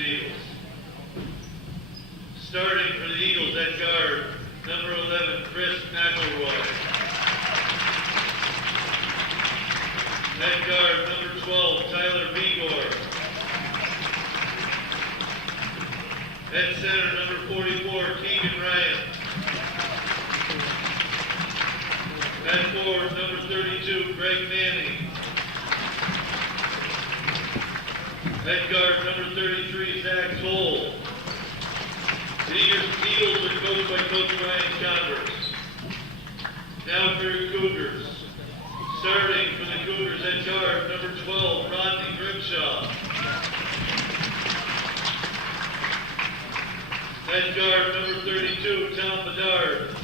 Eagles. Starting for the Eagles at guard, number 11, Chris McElroy. At guard, number 12, Tyler Vigor. At center, number 44, Keegan Ryan. At forward, number 32, Greg Manning. At guard, number 33, Zach Toll. The Eagles are coached by Coach Ryan Cougars. Now for the Cougars. Starting for the Cougars at guard, number 12, Rodney Grimshaw. At guard, number 32, Tom Bedard.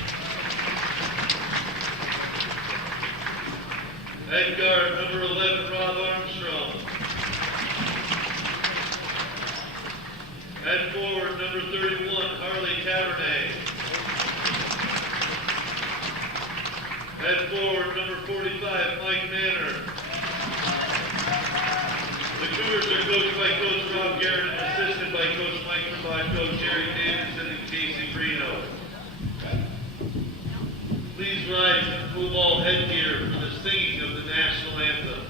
At guard, number 11, Rob Armstrong. At forward, number 31, Harley Cabernet. At forward, number 45, Mike Manor. The Cougars are coached by Coach Rob Garrett and assisted by Coach Mike Trabot, Coach Jerry Davidson, and Casey Brino. Please rise in football headgear for the singing of the national anthem.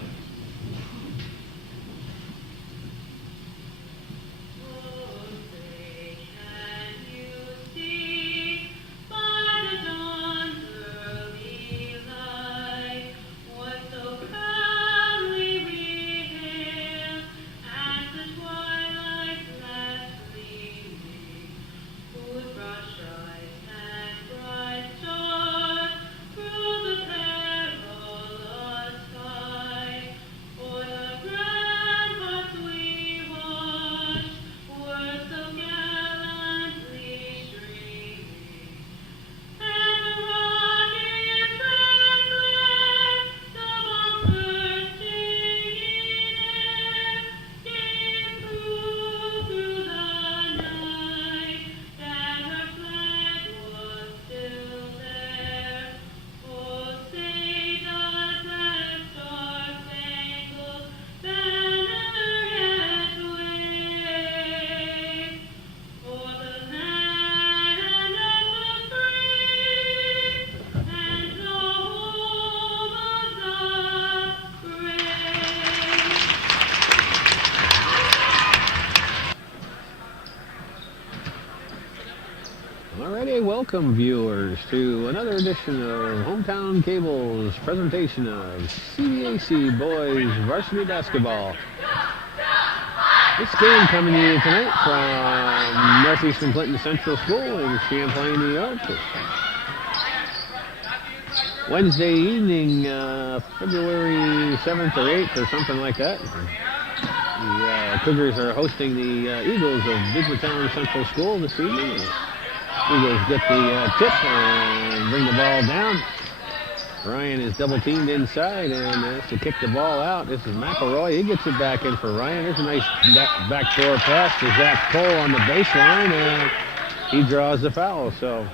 Welcome, viewers, to another edition of Hometown Cable's presentation of CBAC Boys Varsity Basketball. This game coming to you tonight from Northeastern Clinton Central School in Champlain, New York. Wednesday evening, February 7th or 8th or something like that. The Cougars are hosting the Eagles of Beekmantown Central School this evening. Eagles get the tip and bring the ball down. Ryan is double teamed inside and has to kick the ball out. This is McElroy. He gets it back in for Ryan. There's a nice backdoor pass to Zach Cole on the baseline, and he draws the foul. So,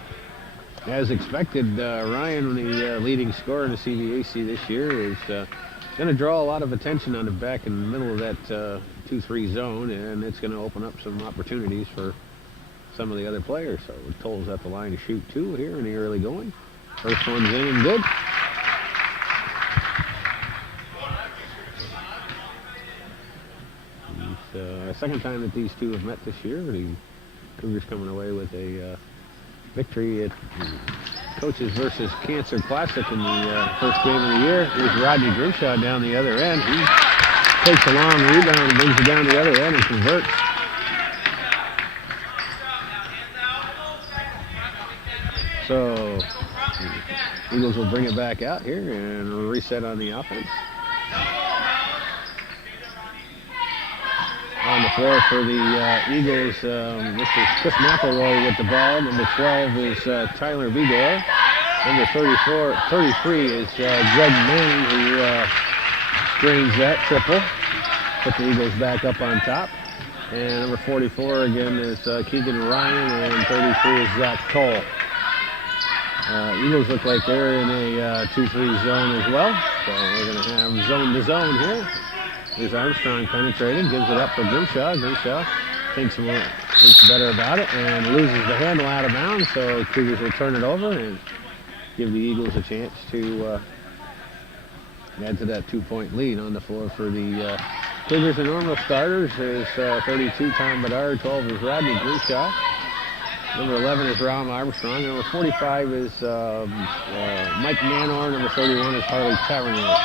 as expected, Ryan, the leading scorer in the CBAC this year, is going to draw a lot of attention on the back in the middle of that 2-3 zone, and it's going to open up some opportunities for some of the other players. So Toll's at the line to shoot two here in the early going. First one's in and good. It's the second time that these two have met this year. The Cougars coming away with a victory at Coaches versus Cancer Classic in the first game of the year. Here's Rodney Grimshaw down the other end. He takes a long rebound and brings it down the other end and converts. So, Eagles will bring it back out here and reset on the offense. On the floor for the Eagles, this is Chris McElroy with the ball. Number 12 is Tyler Vigor. Number 33 is Greg Manning, who drains that triple. Put the Eagles back up on top. And number 44 again is Keegan Ryan, and 33 is Zach Toll. Eagles look like they're in a 2-3 zone as well. So we're going to have zone to zone here. Here's Armstrong penetrating, gives it up for Grimshaw. Grimshaw thinks better about it and loses the handle out of bounds, so Cougars will turn it over and give the Eagles a chance to add to that 2-point lead. On the floor for the Cougars. The normal starters is 32, Tom Bedard. 12 is Rodney Grimshaw. Number 11 is Ram Armstrong. Number 45 is Mike Manor. Number 31 is Harley Tavernier.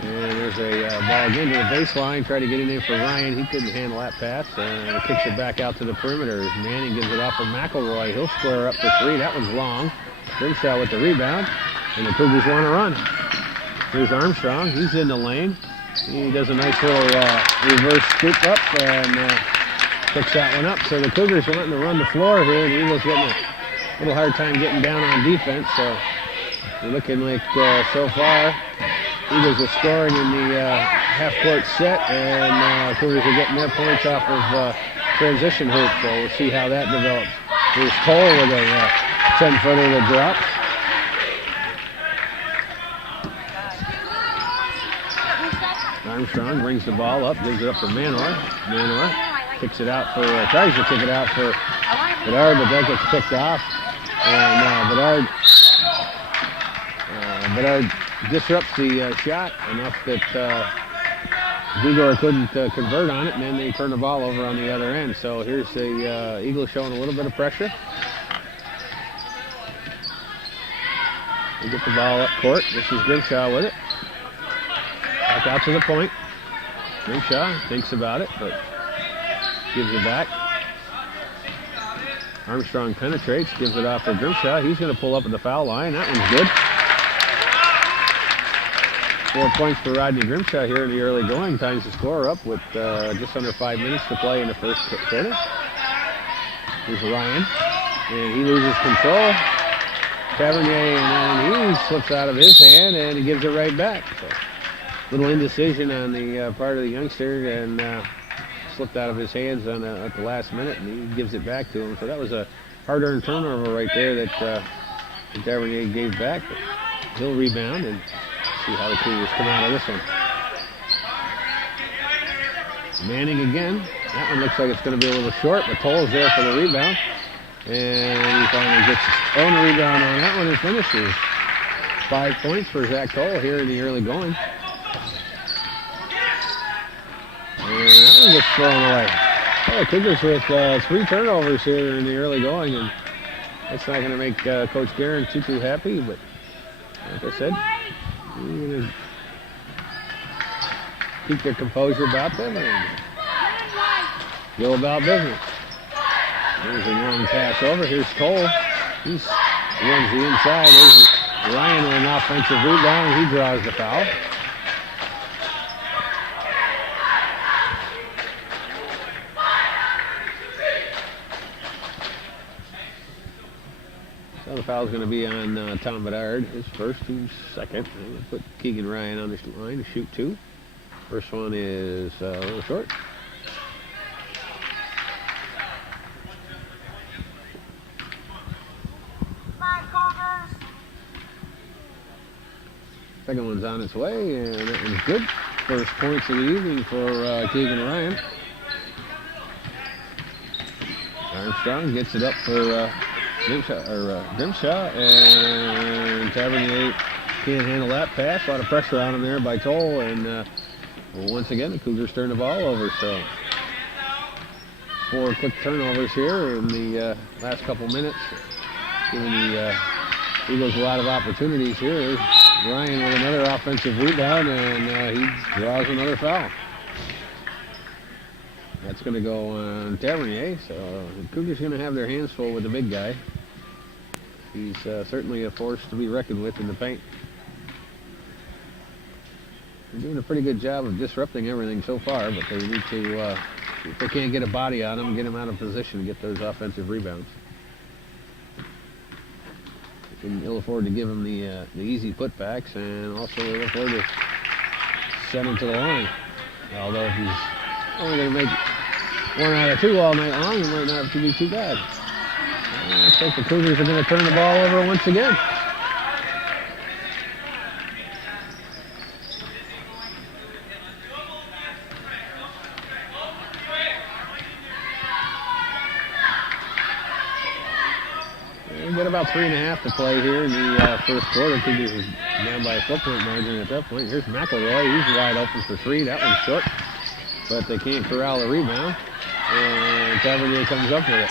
And there's a ball again to the baseline. Tried to get it in for Ryan. He couldn't handle that pass. And kicks it back out to the perimeter. Manning gives it off for McElroy. He'll square up for three. That one's long. Grimshaw with the rebound. And the Cougars want to run. Here's Armstrong. He's in the lane. He does a nice little reverse scoop up and picks that one up. So the Cougars wanting to run the floor here. The Eagles getting a little hard time getting down on defense. So we're looking like so far, Eagles are scoring in the half-court set, and Cougars are getting their points off of transition hoop. So we'll see how that develops. Here's Cole with a 10-footer that drops. Armstrong brings the ball up, gives it up for Manor. Manor kicks it out for, tries to kick it out for Bedard, but that gets picked off. And Bedard disrupts the shot enough that Vigor couldn't convert on it, and then they turn the ball over on the other end. So here's the Eagles showing a little bit of pressure. They get the ball up court. This is Grimshaw with it. Back out to the point. Grimshaw thinks about it, but gives it back. Armstrong penetrates, gives it off for Grimshaw. He's going to pull up at the foul line. That one's good. 4 points for Rodney Grimshaw here in the early going. Ties the score up with just under 5 minutes to play in the first quarter. Here's Ryan, and he loses control. Tavernier, and then he slips out of his hand, and he gives it right back. So, little indecision on the part of the youngster, and slipped out of his hands at the last minute, and he gives it back to him. So that was a hard-earned turnover right there that Tavernier gave back. But he'll rebound and see how the Cougars come out of this one. Manning again. That one looks like it's going to be a little short, but Toll's there for the rebound. And he finally gets his own rebound on that one and finishes. 5 points for Zach Toll here in the early going. And that one gets thrown away. Oh, Cougars with 3 turnovers here in the early going, and that's not going to make Coach Guerin too happy, but like I said, we're going to keep their composure about them and go about business. There's a long pass over. Here's Cole. He runs the inside. There's Ryan with an offensive rebound, and he draws the foul. So the foul's going to be on Tom Bedard, his first, who's second. I'm going to put Keegan Ryan on this line to shoot 2. First one is a little short. Second one's on its way, and that one's good. First points of the evening for Keegan Ryan. Armstrong gets it up for Grimshaw, and Tavernier can't handle that pass. A lot of pressure on him there by Toll, and once again the Cougars turn the ball over. So 4 quick turnovers here in the last couple minutes, giving the Eagles a lot of opportunities here. Ryan with another offensive rebound, and he draws another foul. That's going to go on Tavernier, so the Cougars going to have their hands full with the big guy. He's certainly a force to be reckoned with in the paint. They're doing a pretty good job of disrupting everything so far, but they need to, if they can't get a body on him, get him out of position to get those offensive rebounds. He'll afford to give him the easy putbacks, and also he'll afford to send him to the line. Although if he's only going to make 1 out of 2 all night long, it might not be too bad. I think the Cougars are going to turn the ball over once again. about 3.5 to play here in the first quarter. Cougars is down by a 4-point margin at that point. Here's McElroy. He's wide open for 3. That one's short, but they can't corral the rebound. And Tavernier comes up with it.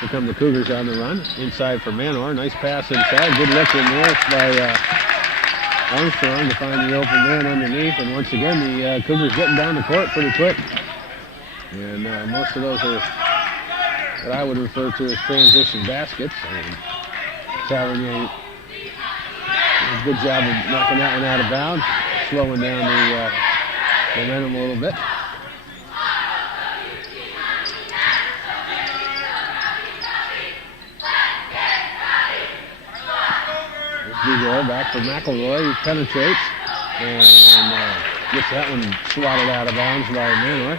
Here come the Cougars on the run. Inside for Manor. Nice pass inside. Good look in there by Armstrong to find the open man underneath. And once again, the Cougars getting down the court pretty quick. And most of those are what I would refer to as transition baskets. And Tavernier did a good job of knocking that one out of bounds, slowing down the momentum a little bit. Beekmantown back for McElroy. He penetrates and gets that one swatted out of bounds by Manor.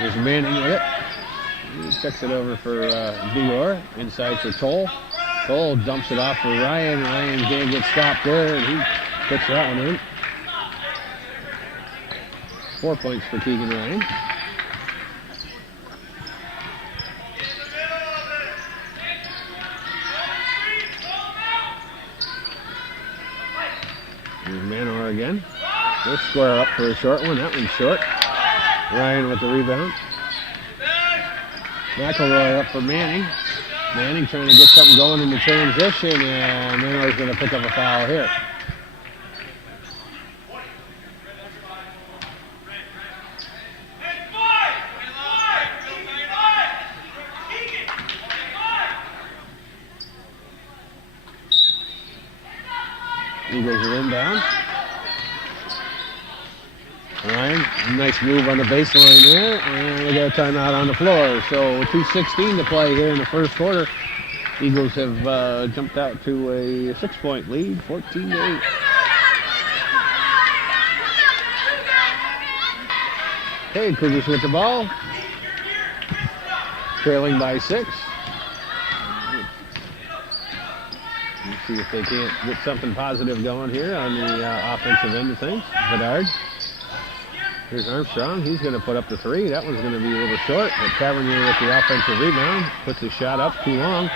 There's Manning with it. He checks it over for Beekmantown. Inside for Toll. Toll dumps it off for Ryan. Ryan can't get stopped there, and he puts that one in. 4 points for Keegan Ryan. Here's Manor again. They'll square up for a short one. That one's short. Ryan with the rebound. McElroy up for Manning. Manning trying to get something going in the transition, and Manor's going to pick up a foul here. Eagles are inbound. Ryan, nice move on the baseline there, and we got a timeout on the floor. So 2:16 to play here in the first quarter. Eagles have jumped out to a 6-point lead, 14-8. Okay, Cougars with the ball, trailing by 6. Let's see if they can't get something positive going here on the offensive end of things. Bedard. Here's Armstrong. He's going to put up the 3. That one's going to be a little short. But Tavernier with the offensive rebound. Puts his shot up too long.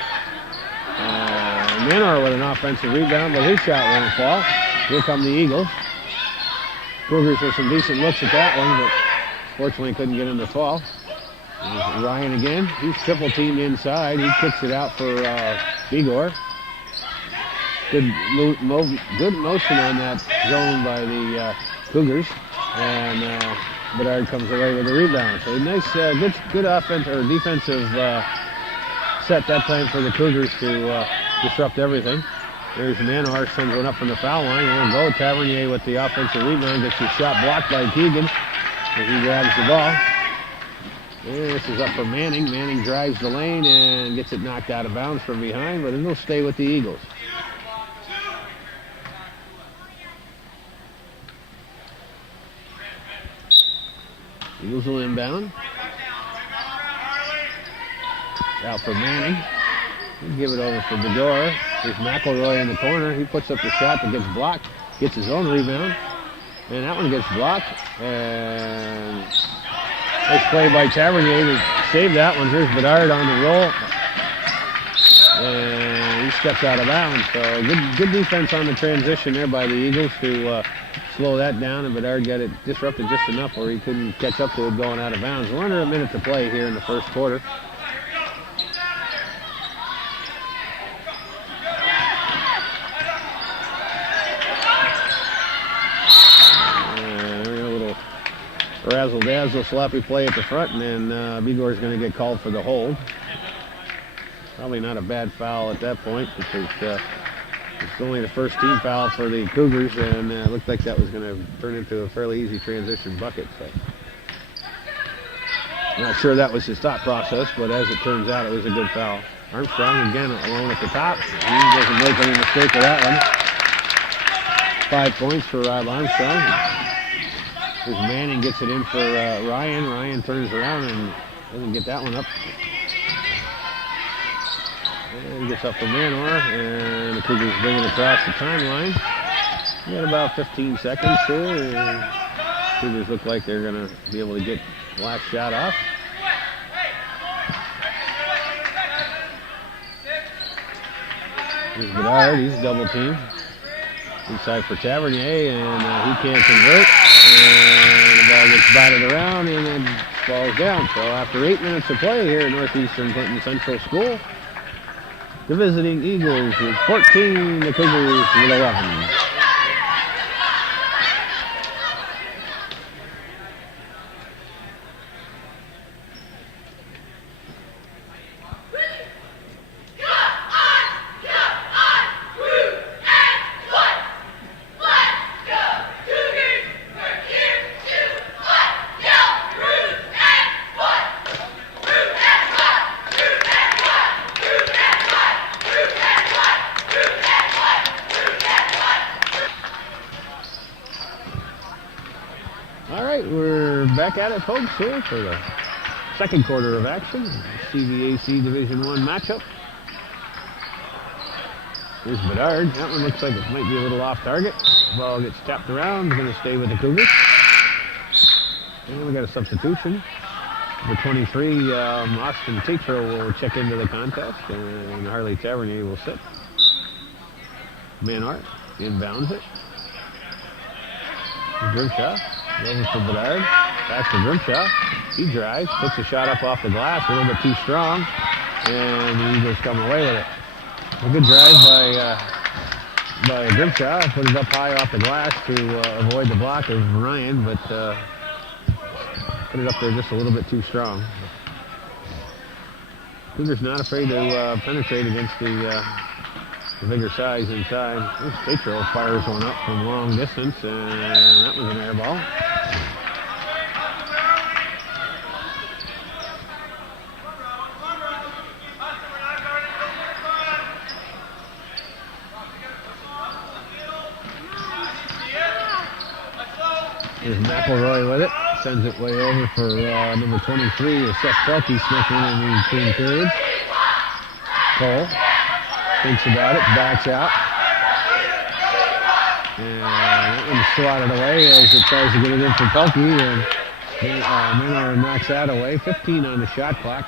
Manor with an offensive rebound, but his shot won't fall. Here come the Eagles. Cougars with some decent looks at that one, but fortunately couldn't get him to fall. Here's Ryan again. He's triple teamed inside. He kicks it out for Igor. Good motion on that zone by the Cougars. And Bedard comes away with a rebound. So nice, good offense or defensive set that time for the Cougars to disrupt everything. There's Manor, sends one up from the foul line. Won't go. Tavernier with the offensive rebound, gets his shot blocked by Keegan as he grabs the ball. And this is up for Manning. Manning drives the lane and gets it knocked out of bounds from behind, but it'll stay with the Eagles. Eagles will inbound. Out for Manning. He'll give it over for Bedore. There's McElroy in the corner. He puts up the shot that gets blocked. Gets his own rebound. And that one gets blocked. And nice play by Tavernier to save that one. Here's Bedard on the roll. And he steps out of bounds. So good defense on the transition there by the Eagles to slow that down, and Bedard got it disrupted just enough where he couldn't catch up to it going out of bounds. We're under a minute to play here in the first quarter. And a little razzle-dazzle sloppy play at the front, and then Bigor's going to get called for the hold. Probably not a bad foul at that point because it's only the first team foul for the Cougars, and it looked like that was going to turn into a fairly easy transition bucket. So, I'm not sure that was his thought process, but as it turns out, it was a good foul. Armstrong again alone at the top. He doesn't make any mistake with that one. 5 points for Rob Armstrong. Here's Manning gets it in for Ryan. Ryan turns around and doesn't get that one up. And gets up for Manor, and the Cougars bring it across the timeline. We got about 15 seconds here. Cougars look like they're going to be able to get the last shot off. Here's Bedard, he's double teamed. Inside for Tavernier, and he can't convert. And the ball gets batted around and then falls down. So after 8 minutes of play here at Northeastern Clinton Central School, the visiting Eagles with 14, the Cougars with 11. Back at it, folks, here for the second quarter of action. CVAC Division I matchup. Here's Bedard. That one looks like it might be a little off target. Ball gets tapped around. Going to stay with the Cougars. And we got a substitution. Number 23, Austin Tatro will check into the contest, and Harley Tavernier will sit. Manhart inbounds it. Grimshaw. Over for Bedard. Back to Grimshaw. He drives, puts a shot up off the glass, a little bit too strong, and the Eagles come away with it. A good drive by Grimshaw. Put it up high off the glass to avoid the block of Ryan, but put it up there just a little bit too strong. Cougars not afraid to penetrate against the bigger size inside. Tatro fires one up from long distance, and that was an air ball. Here's McElroy with it. Sends it way over for number 23, Seth Felke sniffing in between periods. Cole thinks about it, backs out. And that one's swatted away as it tries to get it in for Pelkey, and Miller knocks that away. 15 on the shot clock.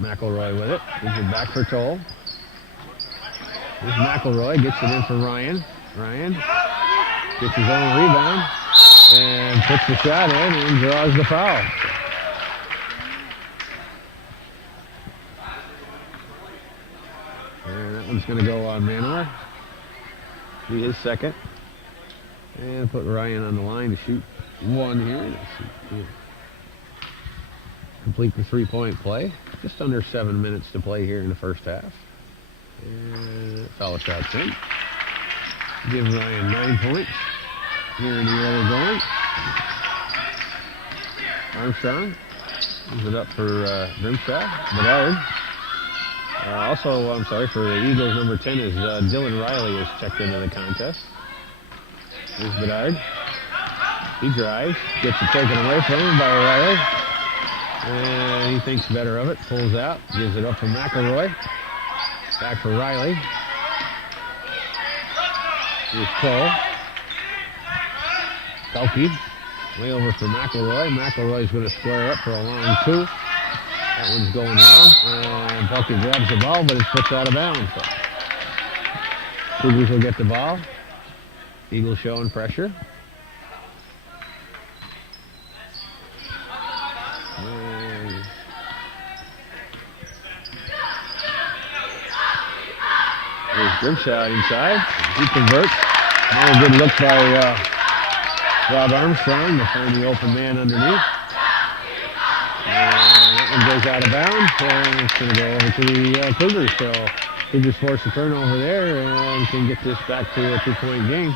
McElroy with it. Gives it back for Toll. Here's McElroy. Gets it in for Ryan. Ryan gets his own rebound and puts the shot in and draws the foul. And that one's going to go on Manor. Be his second. And put Ryan on the line to shoot one here. Let's see. Complete the three-point play. Just under 7 minutes to play here in the first half. And foul shot's in. Give Ryan 9 points here in the early going. Armstrong gives it up for Grimshaw. Bedard. Also, I'm sorry, for the Eagles, number 10 is Dylan Riley is checked into the contest. Here's Bedard. He drives. Gets it taken away from him by Riley. And he thinks better of it. Pulls out. Gives it up for McElroy. Back for Riley. Here's Cole. Pelkey. Way over for McElroy. McElroy's going to square up for a long two. That one's going long. And Pelkey grabs the ball, but it's put out of bounds. So Cougars will get the ball. Eagles showing pressure. There's Grimshaw inside. He converts. Another good look by Rob Armstrong to find the open man underneath. And that one goes out of bounds. And it's going to go over to the Cougars. So Cougars force a turnover there and can get this back to a 2-point game.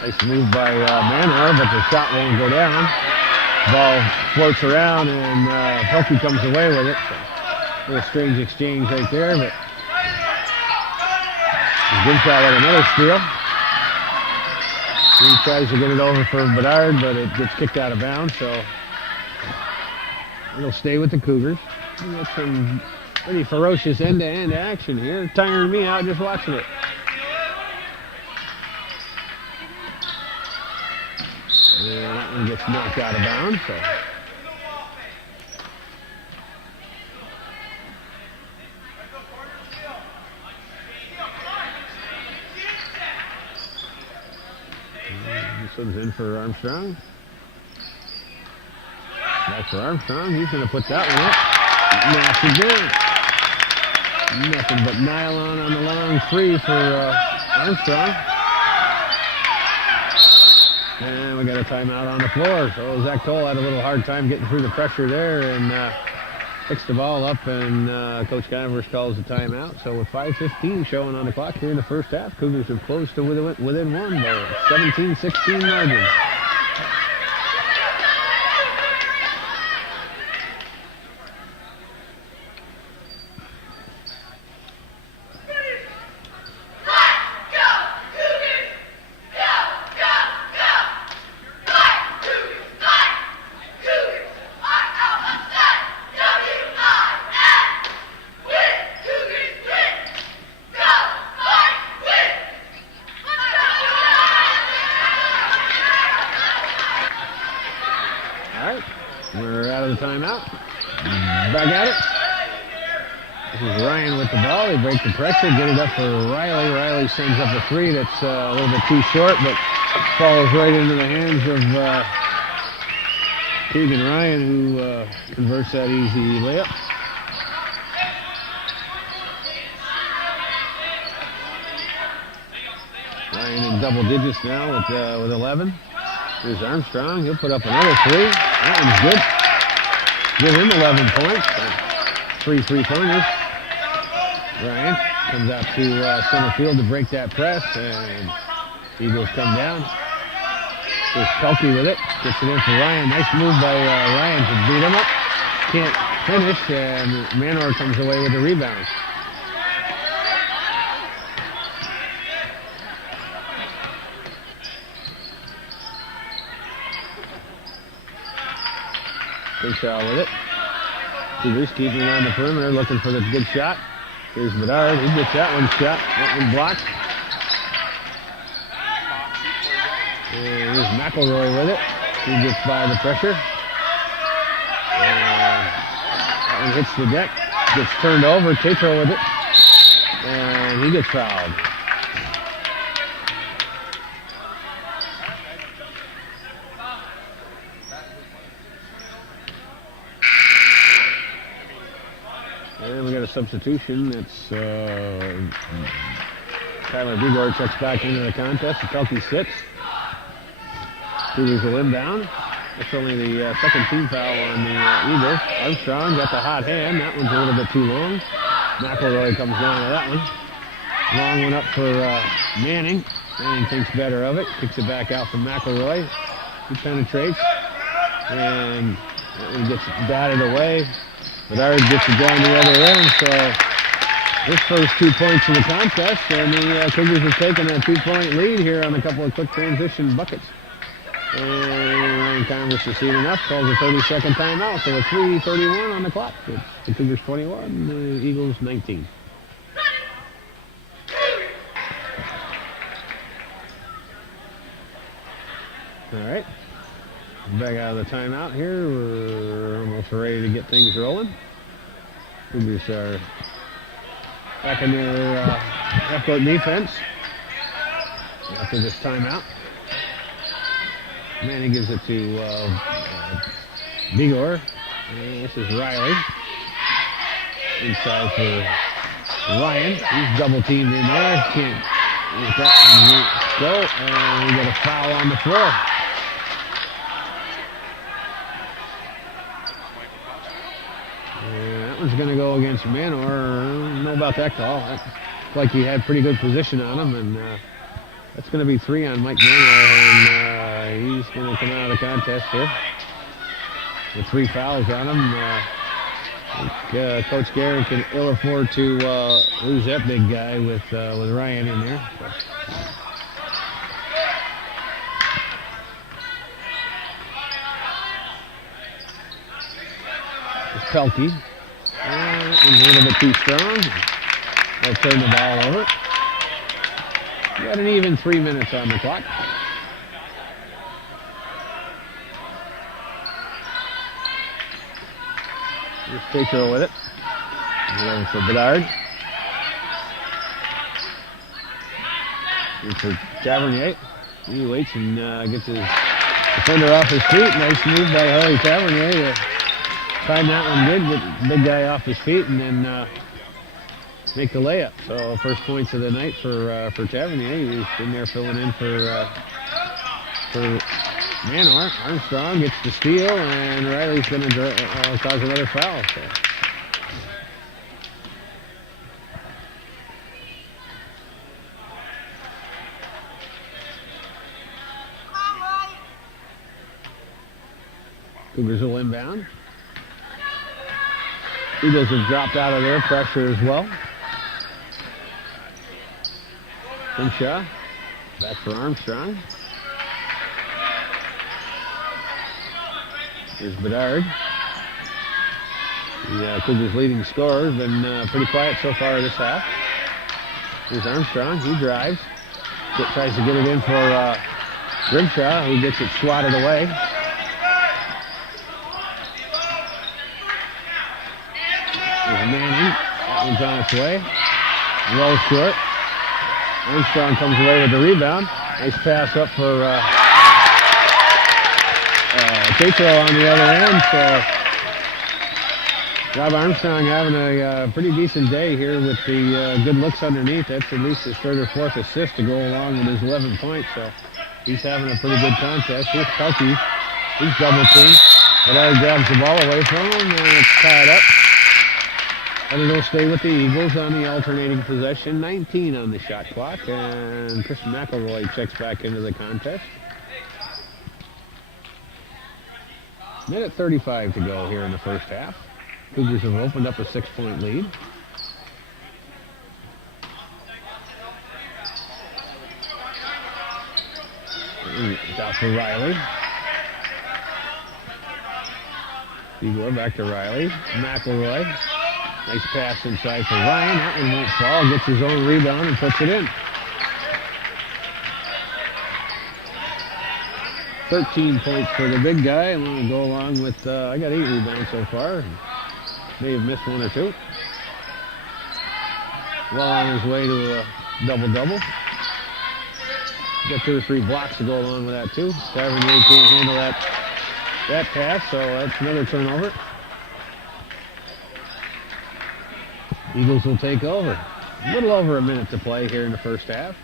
Nice move by Manor, but the shot won't go down. Ball floats around and Pelkey comes away with it. So, a little strange exchange right there, but Grimshaw got another steal. He tries to get it over for Bedard, but it gets kicked out of bounds, so it'll stay with the Cougars. We got some pretty ferocious end-to-end action here. Tiring me out just watching it. And that one gets knocked out of bounds, so. This one's in for Armstrong. Back for Armstrong. He's going to put that one up. Knocks it down. Nothing but nylon on the long three for Armstrong. And we got a timeout on the floor. So Zach Toll had a little hard time getting through the pressure there and picks the ball up, and Coach Converse calls the timeout. So with 5:15 showing on the clock here in the first half, Cougars have closed to within one by a 17-16 margin. We're out of the timeout. Back at it. This is Ryan with the ball. They break the pressure, get it up for Riley. Riley sends up a three that's a little bit too short, but falls right into the hands of Keegan Ryan, who converts that easy layup. Ryan in double digits now with 11. Here's Armstrong. He'll put up another three. That one's good. Give him 11 points. 3 3-pointers. Ryan comes out to center field to break that press, and Eagles come down. There's Pelkey with it. Gets it in for Ryan. Nice move by Ryan to beat him up. Can't finish, and Manor comes away with the rebound. Grimshaw with it. Cougars keeping on the perimeter, looking for the good shot. Here's Bedard. He gets that one shot. That one blocked. And here's McElroy with it. He gets by the pressure. That one hits the deck. Gets turned over. Tatro with it. And he gets fouled. And we got a substitution. It's Tyler Begor checks back into the contest. Pelkey sits. Cougars will inbound. That's only the second team foul on the Eagles. Armstrong got the hot hand. That one's a little bit too long. McElroy comes down to that one. Long one up for Manning. Manning thinks better of it. Kicks it back out from McElroy. He penetrates. And that one gets batted away. Bedard gets it down the other end, so his first 2 points in the contest, and the Cougars have taken a 2-point lead here on a couple of quick transition buckets. And Ryan Converse has seen enough, calls a 30-second timeout, so a 3:31 on the clock. It's the Cougars 21, the Eagles 19. All right. Back out of the timeout here. We're almost ready to get things rolling. Cougars are back in their half-court defense after this timeout. Manning gives it to Begor. And this is Riley. Inside for Ryan. He's double-teamed in there. Can't let that one go. And we got a foul on the floor. That one's going to go against Manor. I don't know about that call. It's like he had pretty good position on him, and that's going to be 3 on Mike Manor, and he's going to come out of the contest here. with 3 fouls on him. I think, Coach Garrett can ill afford to lose that big guy with Ryan in there. So. It's Pelkey. He's a little bit too strong. They'll turn the ball over. Got an even 3 minutes on the clock. Here's Tatro with it. Over for Bedard. Here's for Tavernier. He waits and gets his defender off his feet. Nice move by Harry Tavernier to time that one good. Get the big guy off his feet and then make the layup. So first points of the night for Tavernier. He's been there filling in for Manor. Armstrong gets the steal, and Riley's going to cause another foul. So. Cougars will inbound. Eagles have dropped out of their pressure as well. Grimshaw, back for Armstrong. Here's Bedard. The Cougars' leading scorer has been pretty quiet so far this half. Here's Armstrong. He drives. Tries to get it in for Grimshaw, who gets it swatted away. There's Manning. That one's on its way. Low short. Armstrong comes away with the rebound. Nice pass up for Tatro on the other end. So Rob Armstrong having a pretty decent day here with the good looks underneath. That's at least his third or fourth assist to go along with his 11 points. So he's having a pretty good contest. Here's Pelkey. He's double teamed. Bedard grabs the ball away from him and it's tied up. And it'll stay with the Eagles on the alternating possession. 19 on the shot clock. And Chris McElroy checks back into the contest. Minute 35 to go here in the first half. Cougars have opened up a 6-point lead. It's out for Riley. Igor back to Riley. McElroy. Nice pass inside for Ryan. That one won't fall. Gets his own rebound and puts it in. 13 points for the big guy. I'm going to go along with, I got 8 rebounds so far. May have missed 1 or 2. Well on his way to a double-double. Got 2 or 3 blocks to go along with that too. Tavernier can't handle that pass, so that's another turnover. Eagles will take over. A little over a minute to play here in the first half.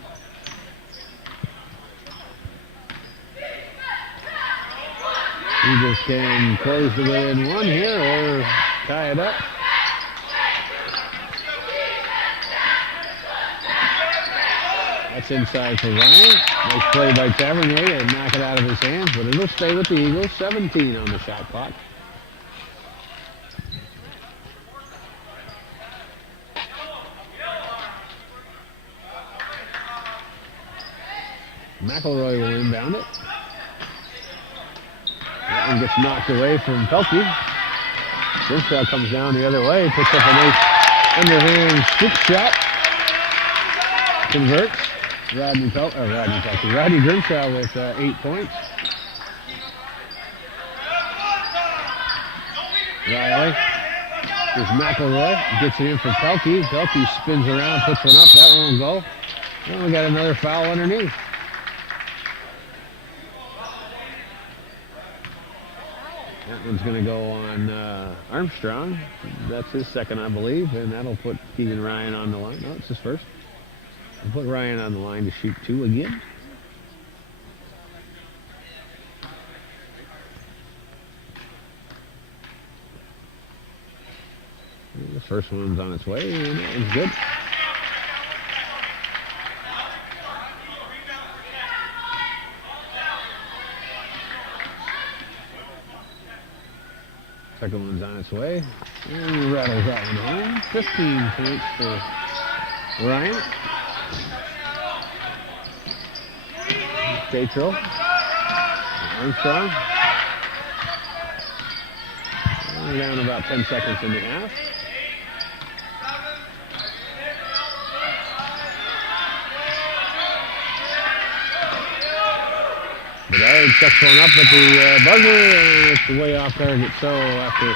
Eagles can close the win 1 here or tie it up. That's inside for Ryan. Nice play by Tavernier to knock it out of his hands, but it'll stay with the Eagles. 17 on the shot clock. McElroy will inbound it. That one gets knocked away from Pelkey. Grimshaw comes down the other way, puts up a nice underhand scoop shot. Converts. Rodney Grimshaw with 8 points. Riley. There's McElroy. Gets it in for Pelkey. Pelkey spins around, puts one up. That won't go. And we got another foul underneath. That one's going to go on Armstrong. That's his second, I believe, and that'll put Keegan Ryan on the line. No, it's his first. We'll put Ryan on the line to shoot 2 again. And the first one's on its way, and that one's good. Second one's on its way. And he rattles that one home. 15 points for Ryan. Tatro. Armstrong. We're down about 10 seconds in the half. Bedard checks one up at the buzzer, and it's way off target. So after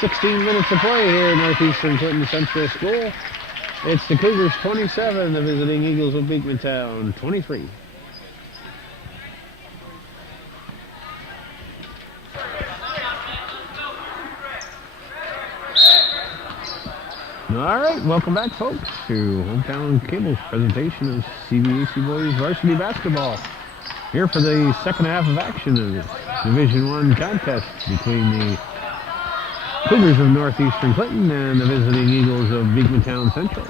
16 minutes of play here at Northeastern Clinton Central School, it's the Cougars 27, the visiting Eagles of Beekmantown 23. All right, welcome back, folks, to Hometown Cable's presentation of CBAC Boys Varsity Basketball. Here for the second half of action of this Division I contest between the Cougars of Northeastern Clinton and the visiting Eagles of Beekmantown Central.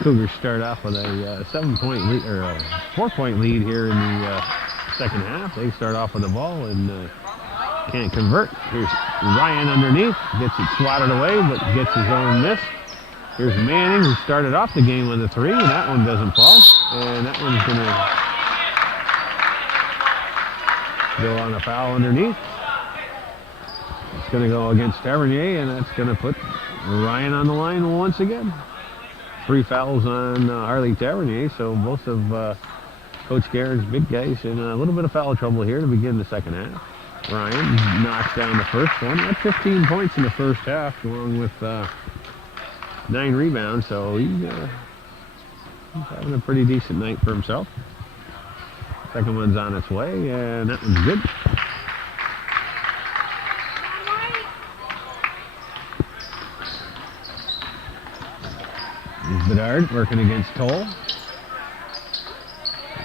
Cougars start off with a 7-point lead, or a 4-point lead here in the second half. They start off with the ball and can't convert. Here's Ryan underneath, gets it swatted away, but gets his own miss. Here's Manning, who started off the game with a 3, and that one doesn't fall. And that one's going to go on a foul underneath. It's going to go against Tavernier, and that's going to put Ryan on the line once again. 3 fouls on Harley Tavernier, so both of Coach Guerin's big guys in a little bit of foul trouble here to begin the second half. Ryan knocks down the first one. That's 15 points in the first half, along with 9 rebounds, so he's having a pretty decent night for himself. Second one's on its way, and that one's good. Here's Bedard working against Toll.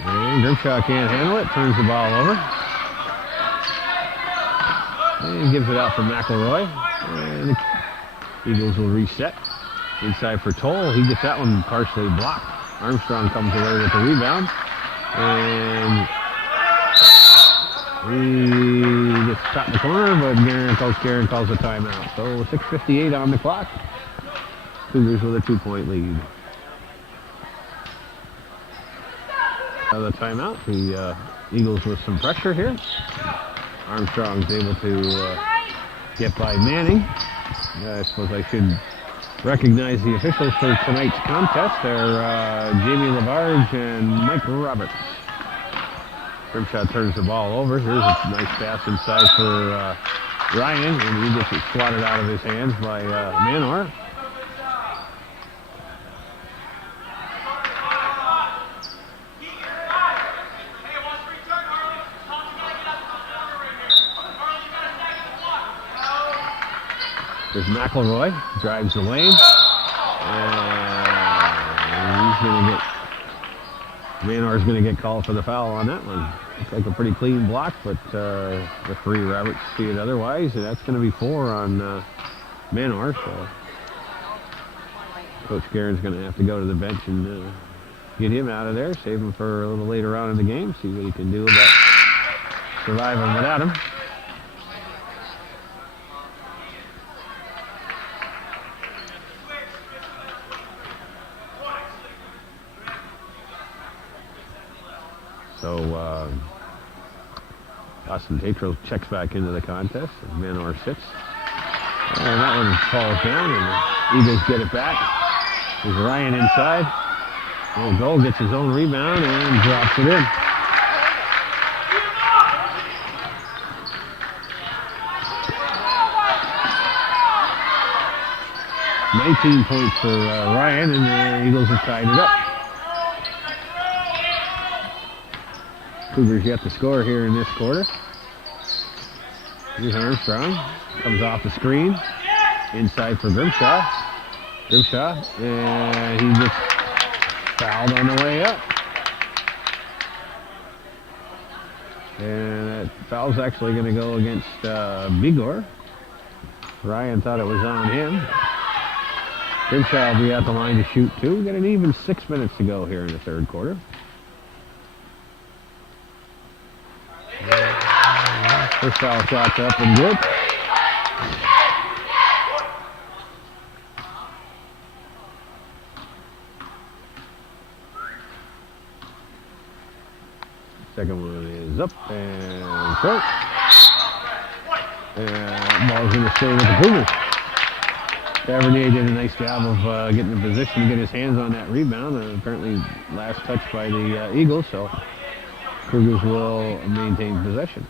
And Grimshaw can't handle it, turns the ball over. And gives it out for McElroy. And the Eagles will reset. Inside for Toll. He gets that one partially blocked. Armstrong comes away with the rebound. And he gets shot in the corner, but Coach Guerin calls a timeout. So 6:58 on the clock. Cougars with a 2-point lead. The timeout. The Eagles with some pressure here. Armstrong's able to get by Manning. I suppose I should recognize the officials for tonight's contest. They're Jamie Labarge and Mike Roberts. Grimshaw turns the ball over. Here's a nice pass inside for Ryan, and he gets it swatted out of his hands by Manor. There's McElroy, drives the lane, and he's going to get, Manor's going to get called for the foul on that one. Looks like a pretty clean block, but referee Roberts see it otherwise, and that's going to be 4 on Manor, so Coach Guerin's going to have to go to the bench and get him out of there, save him for a little later on in the game, see what he can do about surviving without him. So Austin Tatro checks back into the contest, and Manor sits. And that one falls down, and the Eagles get it back. There's Ryan inside. Oh, Goal gets his own rebound and drops it in. $19 points for Ryan, and the Eagles have tied it up. Cougars yet to score here in this quarter. Here's Armstrong. Comes off the screen. Inside for Grimshaw. And he gets fouled on the way up. And that foul's actually going to go against Bigor. Ryan thought it was on him. Grimshaw will be at the line to shoot 2. We've got an even 6 minutes to go here in the third quarter. First foul shot's up and good. Second one is up and short. And ball's going to stay with the Cougars. Tavernier did a nice job of getting in position to get his hands on that rebound. Apparently last touch by the Eagles, so Cougars will maintain possession.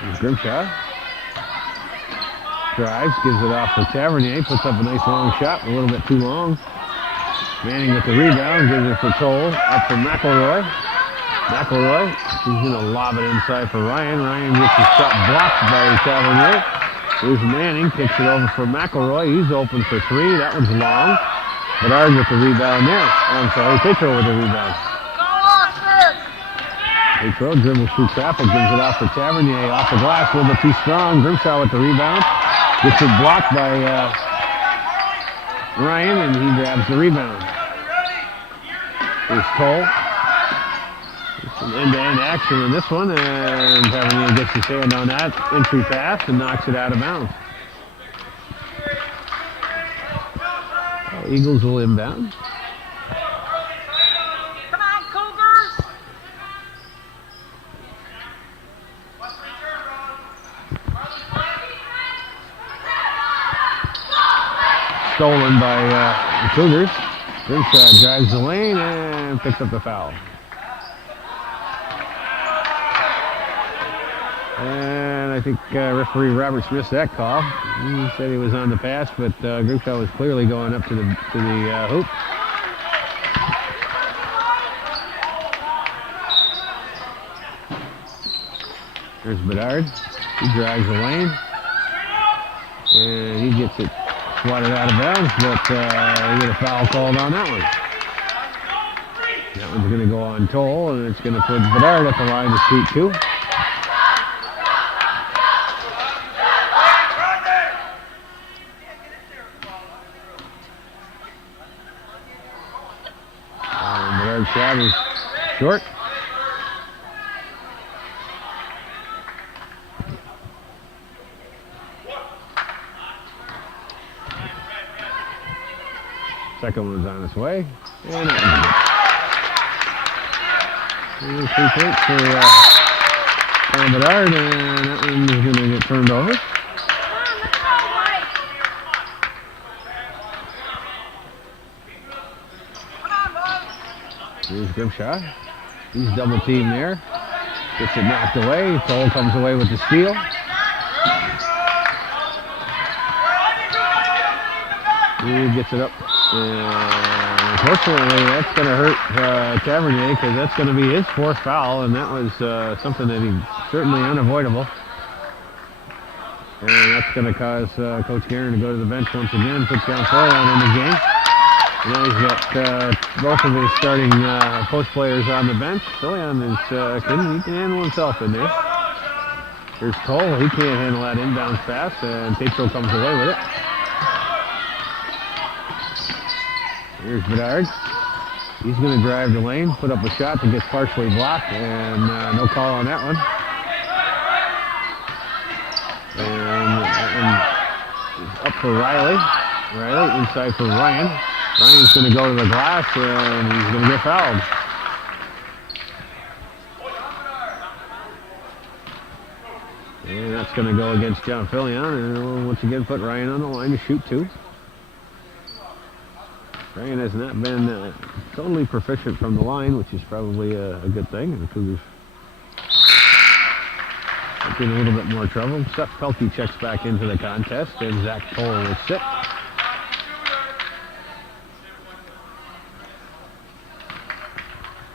Here's Grimshaw. Drives, gives it off for Tavernier, puts up a nice long shot, a little bit too long. Manning with the rebound, gives it for Toll, up for McElroy. McElroy, he's going to lob it inside for Ryan. Ryan gets his shot blocked by Tavernier. Here's Manning, kicks it over for McElroy. He's open for three. That one's long. Bedard with the rebound there. I'm sorry, Tetro with the rebound. Tetro dribbles through traffic, gives it off for Tavernier. Off the glass, a little bit too strong. Grimshaw with the rebound. Gets it blocked by Ryan, and he grabs the rebound. Here's Cole. Some end-to-end action in this one, and Tavernier gets his hand on that entry pass and knocks it out of bounds. Eagles will inbound. Come on, Cougars! Stolen by the Cougars. Grimshaw drives the lane and picks up the foul. And I think referee Roberts missed that call. He said he was on the pass, but Grimshaw was clearly going up to the hoop. There's Bedard. He drives the lane. And he gets it swatted out of bounds, but he get a foul called on that one. That one's going to go on Toll, and it's going to put Bedard at the line to shoot two. Shot is short. Second one's on its way. And that 3 points for Bedard, and that one is going to get turned over. Here's Grimshaw. He's double teamed there. Gets it knocked away. Toll comes away with the steal. He gets it up. And unfortunately, that's going to hurt Tavernier because that's going to be his fourth foul, and that was something that he certainly unavoidable. And that's going to cause Coach Guerin to go to the bench once again, put John Forion in the game. Now he's got both of his starting post players on the bench. Forion is he can handle himself in there. Here's Cole. He can't handle that inbound pass, and Tetro comes away with it. Here's Bedard. He's going to drive the lane, put up a shot that gets partially blocked, and no call on that one. And that one is up for Riley. Riley inside for Ryan. Ryan's going to go to the glass, and he's going to get fouled. And that's going to go against John Filion, and we'll once again put Ryan on the line to shoot two. Ryan has not been totally proficient from the line, which is probably a good thing. And the Cougars are in a little bit more trouble. Seth Pelkey checks back into the contest, and Zach Toll will sit.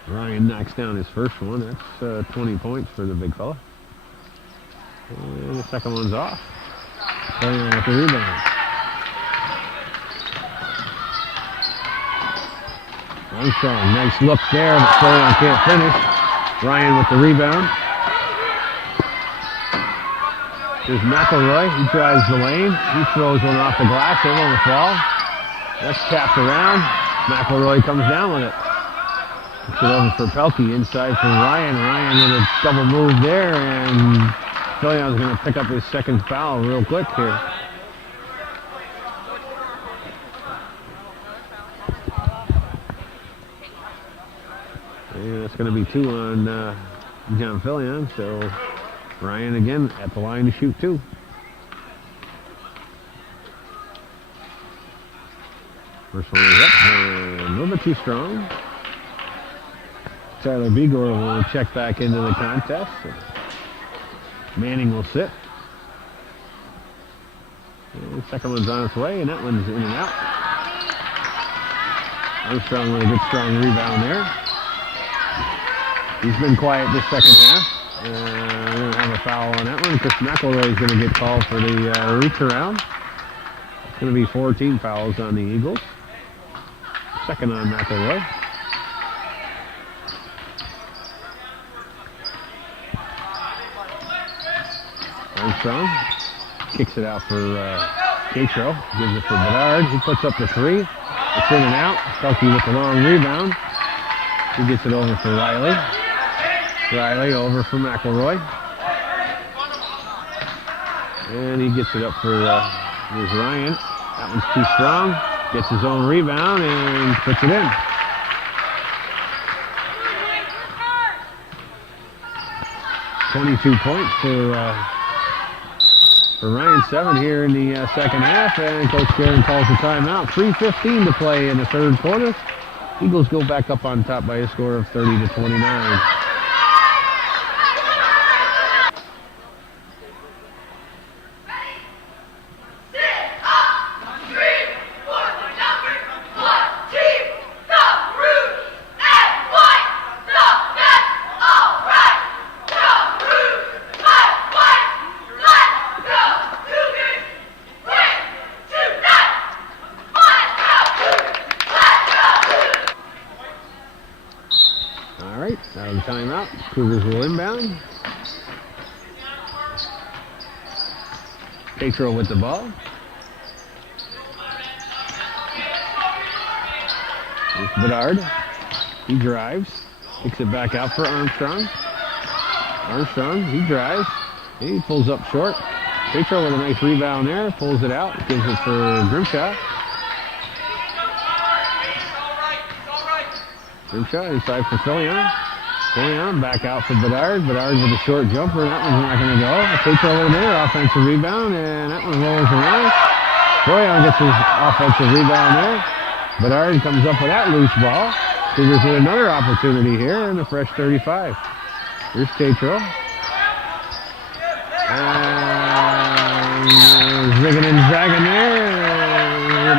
Ryan knocks down his first one. That's 20 points for the big fella. And the second one's off. Filion with the rebound. Armstrong, nice look there, but Filion can't finish. Ryan with the rebound. There's McElroy. He drives the lane. He throws one off the glass. They're on the fall. That's tapped around. McElroy comes down with it. Puts it over for Pelkey. Inside for Ryan. Ryan with a double move there, and Fillion's going to pick up his second foul real quick here. And that's going to be 2 on John Fillion. So Ryan again at the line to shoot 2. First one is up, a little bit too strong. Tyler Begor will check back into the contest. Manning will sit. And the second one's on its way, and that one's in and out. Armstrong with a good strong rebound there. He's been quiet this second half. We're going to have a foul on that one. Chris McElroy is going to get called for the reach around. It's going to be 14 fouls on the Eagles. Second on McElroy. Armstrong kicks it out for Catro. Gives it for Bedard. He puts up the 3. It's in and out. Felke with the long rebound. He gets it over for Riley. Riley over for McElroy. And he gets it up for here's Ryan. That one's too strong. Gets his own rebound and puts it in. .22 points for Ryan. 7 here in the second half, and Coach Karen calls the timeout. 3:15 to play in the third quarter. Eagles go back up on top by a score of 30-29. Out of the timeout, Cougars will inbound. Petro with the ball. Here's Bedard. He drives. Kicks it back out for Armstrong. Armstrong, he drives. He pulls up short. Petro with a nice rebound there. Pulls it out. Gives it for Grimshaw. Grimshaw inside for Fillion. Fillion back out for Bedard. Bedard with a short jumper. That one's not going to go. Petro over there. Offensive rebound. And that one rolls around. Fillion gets his offensive rebound there. Bedard comes up with that loose ball. Cougars with another opportunity here in the fresh 35. Here's Petro. And zigging and zagging there.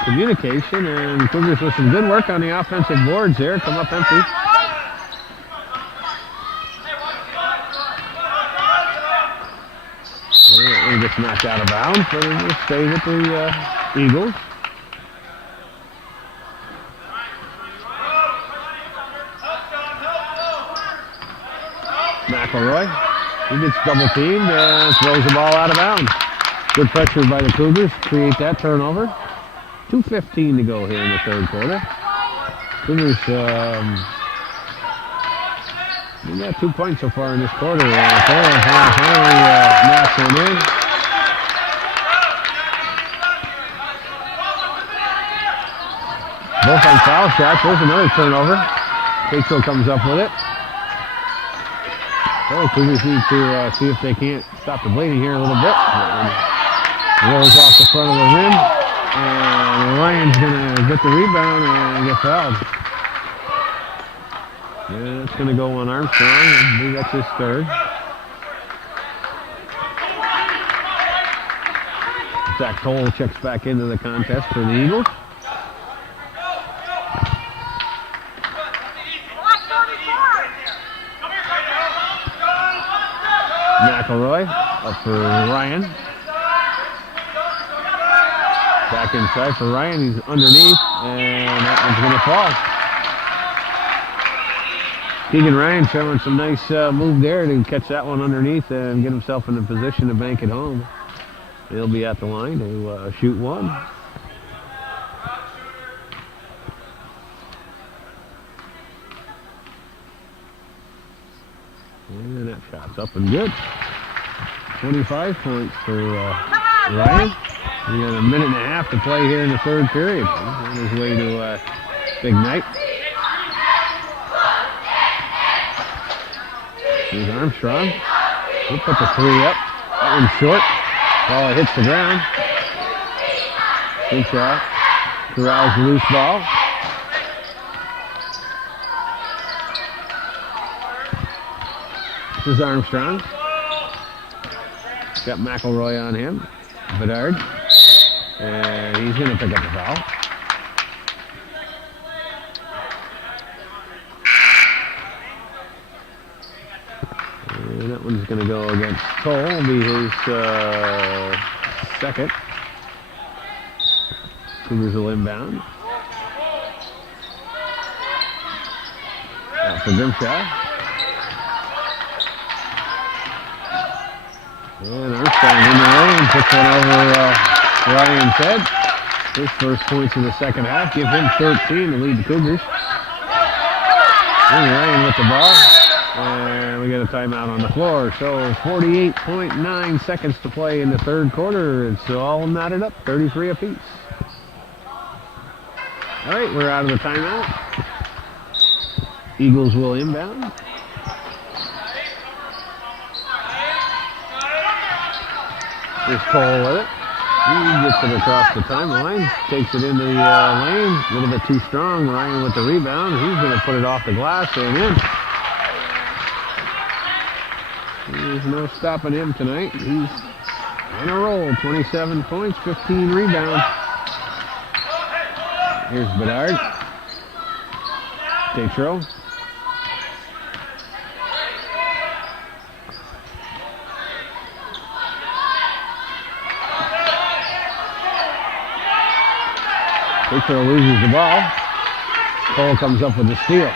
Miscommunication, and Cougars with some good work on the offensive boards there. Come up empty. And it gets knocked out of bounds, but it will stay with the Eagles. McElroy, he gets double teamed and throws the ball out of bounds. Good pressure by the Cougars, create that turnover. 2:15 to go here in the third quarter. Cougars, we got 2 points so far in this quarter. Finally knocks one in. Both on foul shots. There's another turnover. Petro comes up with it. So Cougars need to see if they can't stop the bleeding here a little bit. Rolls off the front of the rim. And Ryan's going to get the rebound and get fouled. Yeah, it's going to go on Armstrong. I believe that's his third. Zach Cole checks back into the contest for the Eagles. McElroy up for Ryan. Back inside for Ryan. He's underneath, and that one's going to fall. Keegan Ryan showing some nice move there to catch that one underneath and get himself in a position to bank it home. He'll be at the line to shoot one. And that shot's up and good. 25 points for Ryan. We got a minute and a half to play here in the third period. He's on his way to big night. Here's Armstrong. He'll put the three up. That one's short. Ball hits the ground. Grimshaw corrals the loose ball. This is Armstrong. Got McElroy on him. Bedard. And he's going to pick up the foul. And that one's going to go against Cole. It'll be his second. Cougars will inbound. Out for Grimshaw. And Armstrong in the lane, puts one over Ryan's head. His first points in the second half give him 13 to lead the Cougars. And Ryan with the ball. And we get a timeout on the floor. So 48.9 seconds to play in the third quarter. It's all knotted up, 33 apiece. All right, we're out of the timeout. Eagles will inbound. Here's Cole with it. He gets it across the timeline, takes it into the lane. A little bit too strong. Ryan with the rebound. He's going to put it off the glass and in. There's no stopping him tonight. He's on a roll. 27 points, 15 rebounds. Here's Bedard. Tetro. Tetro loses the ball. Cole comes up with the steal.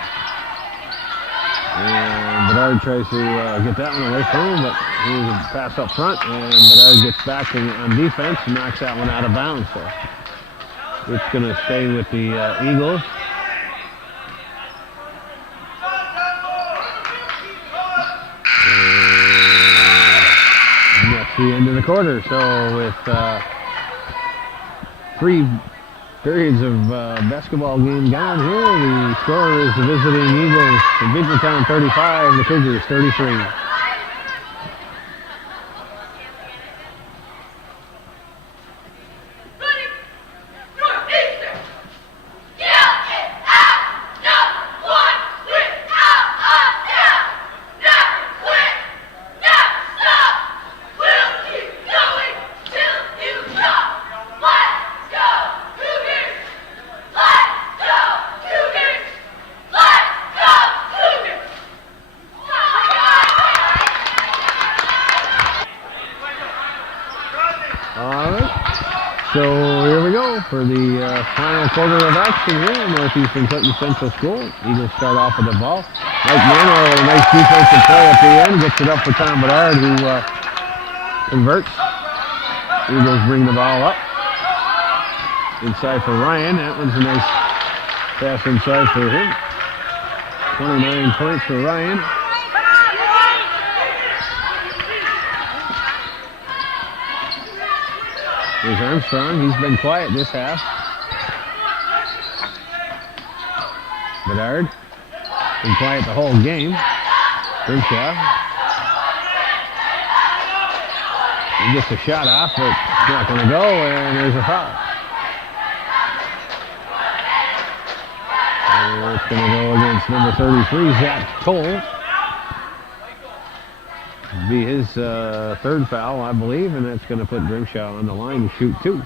And Bedard tries to get that one away from him, but here's a pass up front, and Bedard gets back on defense and knocks that one out of bounds. So it's going to stay with the Eagles. And that's the end of the quarter. So with 3 periods of basketball game gone here, the score is the visiting Eagles from Beekmantown 35, the Cougars 33. So here we go for the final quarter of action here at Northeastern Clinton Central School. Eagles start off with the ball. Mike Manor with a nice defensive play at the end. Gets it up for Tom Bedard, who converts. Eagles bring the ball up. Inside for Ryan. That one's a nice pass inside for him. 29 points for Ryan. Here's Armstrong. He's been quiet this half. Bedard. Been quiet the whole game. Grimshaw. He gets a shot off, but it's not going to go, and there's a foul. And it's going to go against number 33, Zach Toll. Be his third foul, I believe, and that's going to put Grimshaw on the line to shoot 2.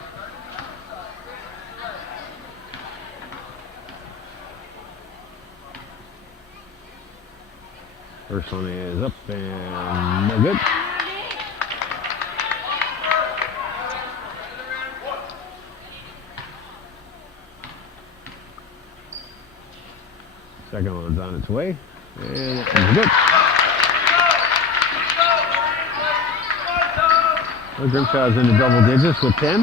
First one is up and no good. Second one's on its way, and it's good. Well, Grimshaw's in the double digits with 10. And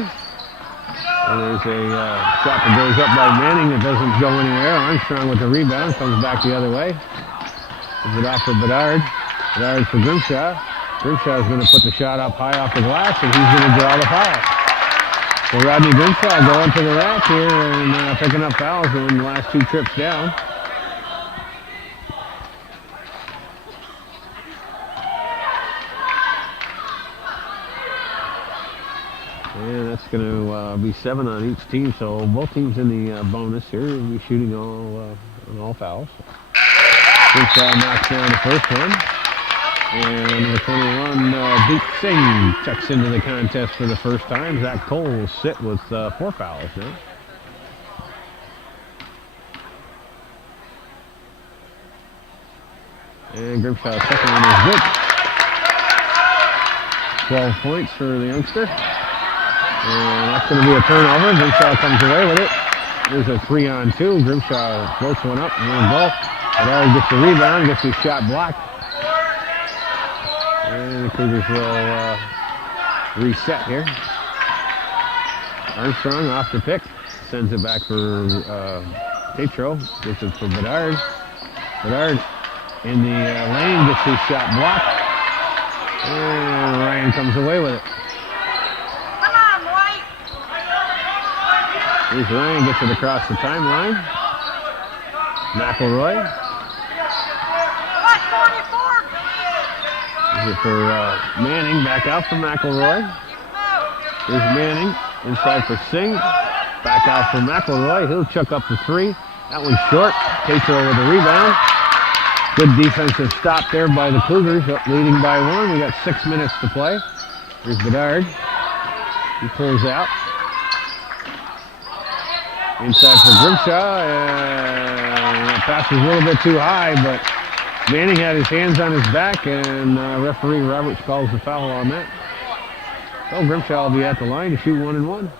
there's a shot that goes up by Manning that doesn't go anywhere. Armstrong with the rebound, comes back the other way. Gives it off for Bedard. Bedard for Grimshaw. Grimshaw's going to put the shot up high off the glass, and he's going to draw the foul. So Rodney Grimshaw going to the rack here and picking up fouls on the last 2 trips down. And that's going to be 7 on each team, so both teams in the bonus here will be shooting on all fouls. Grimshaw knocks down the first one. And number 21, Deep Singh checks into the contest for the first time. Zach Cole will sit with 4 fouls now. And Grimshaw's second one is good. 12 points for the youngster. And that's going to be a turnover. Grimshaw comes away with it. There's a 3-on-2. Grimshaw floats one up and one goal. Bedard gets the rebound, gets his shot blocked. And the Cougars will reset here. Armstrong off the pick. Sends it back for Tetro. Gets it for Bedard. Bedard in the lane, gets his shot blocked. And Ryan comes away with it. Come on, White. Here's Ryan, gets it across the timeline. McElroy. What, 44? Is it for Manning, back out for McElroy. Here's Manning, inside for Singh. Back out for McElroy. He'll chuck up the 3. That one's short. Tetro with the rebound. Good defensive stop there by the Cougars, leading by 1. We got 6 minutes to play. Here's Bedard. He pulls out. Inside for Grimshaw. And that pass was a little bit too high, but Manning had his hands on his back, and referee Roberts calls the foul on that. So Grimshaw will be at the line to shoot 1 and 1.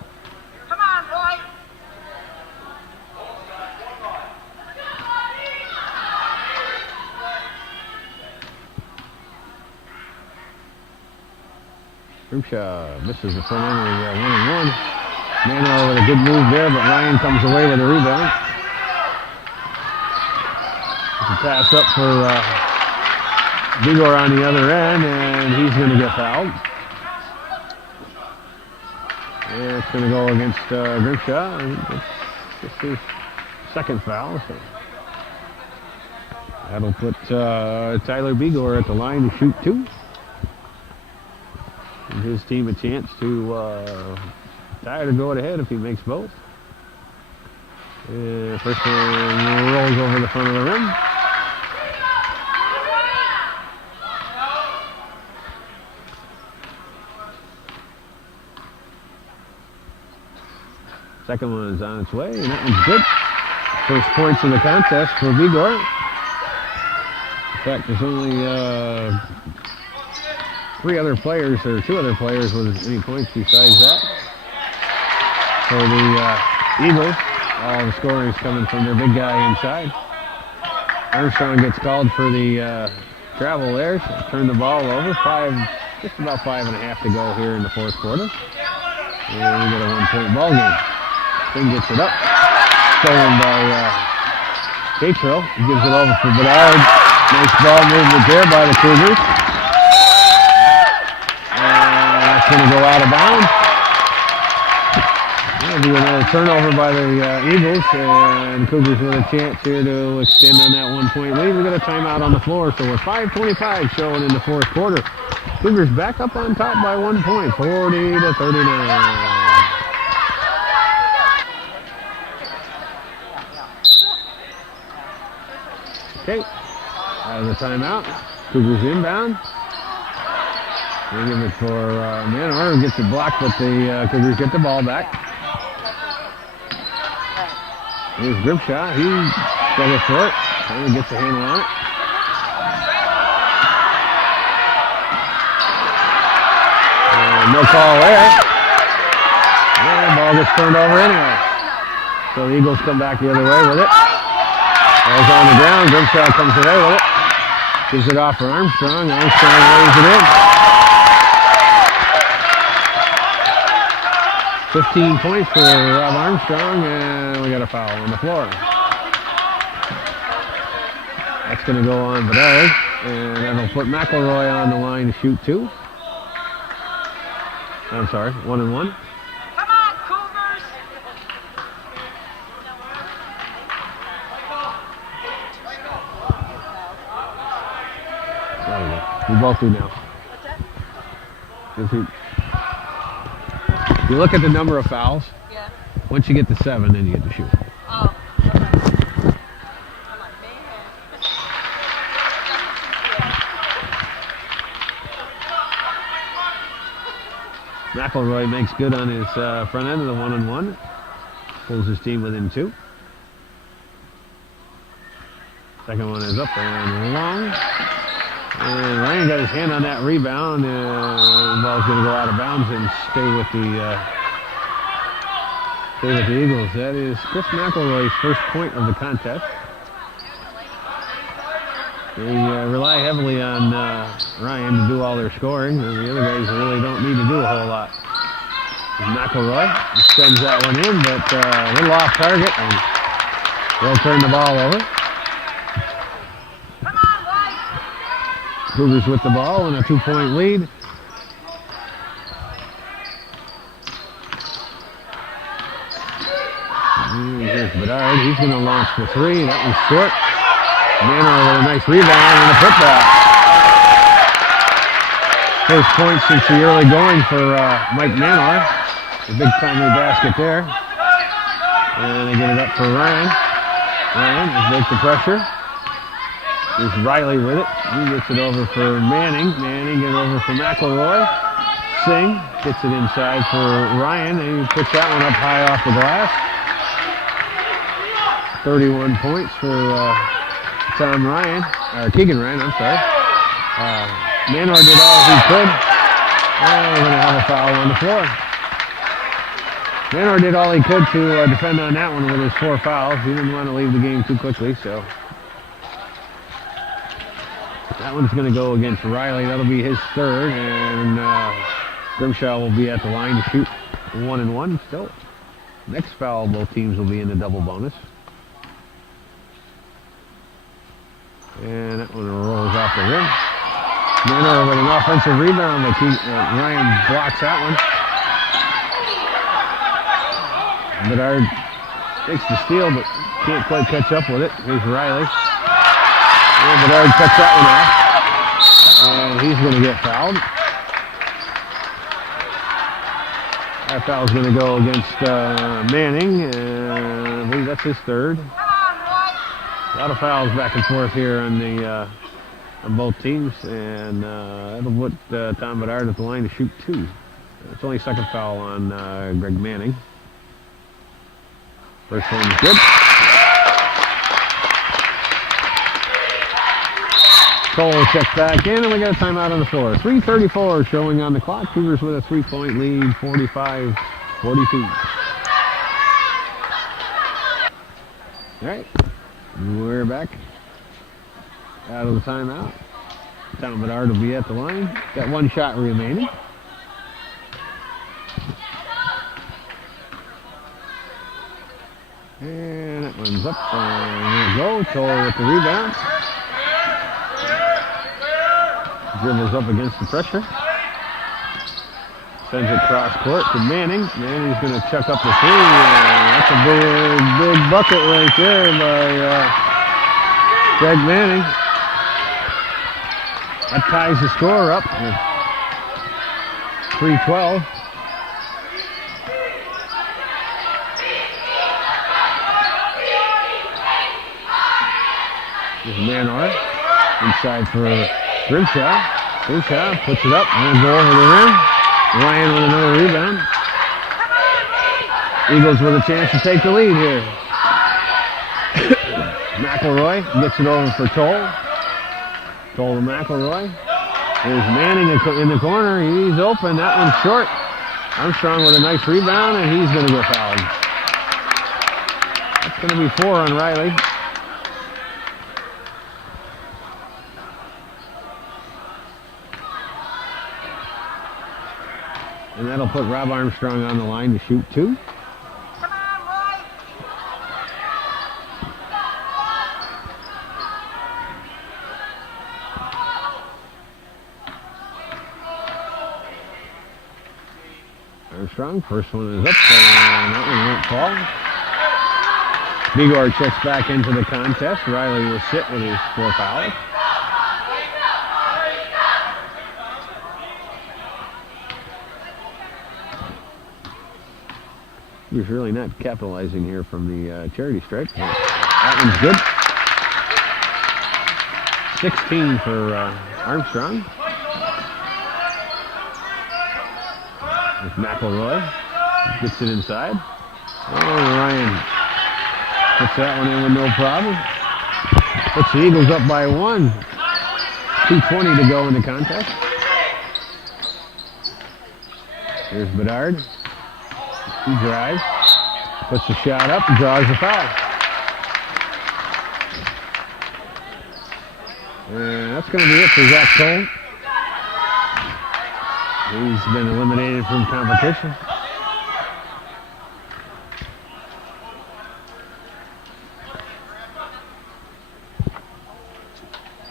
Come on, White. Grimshaw misses the front end of the 1 and 1. Manor with a good move there, but Ryan comes away with a rebound. It's a pass up for Vigor on the other end, and he's going to get fouled. And it's going to go against Grimshaw. It's his second foul. So that'll put Tyler Vigor at the line to shoot 2. Give his team a chance to tie to go ahead if he makes both. First one rolls over the front of the rim. Second one is on its way, and that one's good. First points in the contest for Vigor. In fact, there's only 2 other players with any points besides that. For the Eagles, all the scoring is coming from their big guy inside. Armstrong gets called for the travel there, so turn the ball over. Just about 5.5 to go here in the 4th quarter. And we get a 1-point ball game. King gets it up. Stolen by Tetro. He gives it over for Bedard. Nice ball movement there by the Cougars. And that's going to go out of bounds. That'll be another turnover by the Eagles. And Cougars with a chance here to extend on that 1-point lead. We got a timeout on the floor, so we're 5:25 showing in the 4th quarter. Cougars back up on top by 1 point, 40-39. Okay, out of the timeout. Cougars inbound. They give it for Manor. Gets it blocked, but the Cougars get the ball back. Here's Grimshaw. He struggles for it. Finally gets a handle on it. And no call there. And the ball gets turned over anyway. So the Eagles come back the other way with it. Ball's on the ground. Grimshaw comes away with it. Gives it off for Armstrong. Armstrong lays it in. 15 points for Rob Armstrong, and we got a foul on the floor. That's going to go on Bedard, and that'll That'll put McElroy on the line to shoot 2. I'm sorry, 1 and 1. Come on, Cougars. There we go. We both do now. What's that? If you look at the number of fouls, Yeah. once you get to 7, then you get to shoot. Oh. Okay. I'm like, man. McElroy makes good on his front end of the 1 and 1. Pulls his team within 2. Second one is up and long. And Ryan got his hand on that rebound. The ball's going to go out of bounds and stay with the Eagles. That is Chris McElroy's first point of the contest. They rely heavily on Ryan to do all their scoring, and the other guys really don't need to do a whole lot. McElroy sends that one in, but a little off target, and they'll turn the ball over. Come on, White. Cougars with the ball and a 2-point lead. Here's Bedard. He's going to launch for 3. That one's short. Manor with a nice rebound and a putback. First point since the early going for Mike Manor. A big timely basket there. And they get it up for Ryan. Ryan has break the pressure. Here's Riley with it. He gets it over for Manning. Manning gets it over for McElroy. Singh gets it inside for Ryan, and he puts that one up high off the glass. 31 points for Keegan Ryan, I'm sorry. Manor did all he could. And we're going to have a foul on the floor. Manor did all he could to defend on that one with his 4 fouls. He didn't want to leave the game too quickly, so that one's going to go against Riley. That'll be his 3rd, and Grimshaw will be at the line to shoot 1 and 1 still. Next foul, both teams will be in the double bonus. And that one rolls off the rim. Manor with an offensive rebound, but Ryan blocks that one. Bedard takes the steal, but can't quite catch up with it. Here's Riley. And Bedard cuts that one off. And he's going to get fouled. That foul's going to go against Manning. And I believe that's his 3rd. A lot of fouls back and forth here on both teams, and that'll put Tom Bedard at the line to shoot 2. It's only 2nd foul on Greg Manning. First one's good. Cole checks back in, and we got a timeout on the floor. 3:34 showing on the clock. Cougars with a 3-point lead, 45-42. All right. We're back out of the timeout. Tom Bedard will be at the line. Got 1 shot remaining. And that one's up. And there we go. Toll with the rebound. Dribbles up against the pressure. Sends it cross court to Manning. Manning's going to chuck up the 3. That's a big bucket right there by Greg Manning. That ties the score up. 3-12. There's Manor inside for Grimshaw. Grimshaw puts it up and go over the rim. Ryan with another rebound. Eagles with a chance to take the lead here. McElroy gets it over for Toll. Toll to McElroy. There's Manning in the corner. He's open. That one's short. Armstrong with a nice rebound, and he's going to get fouled. That's going to be 4 on Riley. And that'll put Rob Armstrong on the line to shoot 2. Come on, White. Armstrong, first one is up, and that one won't fall. Bigor checks back into the contest. Riley will sit with his 4th foul. He was really not capitalizing here from the charity stripe. That one's good. 16 for Armstrong. With McElroy. Gets it inside. Oh, Ryan puts that one in with no problem. Puts the Eagles up by 1. 2:20 to go in the contest. Here's Bedard. He drives. Puts the shot up and draws the foul. And that's going to be it for Zach Cole. He's been eliminated from competition.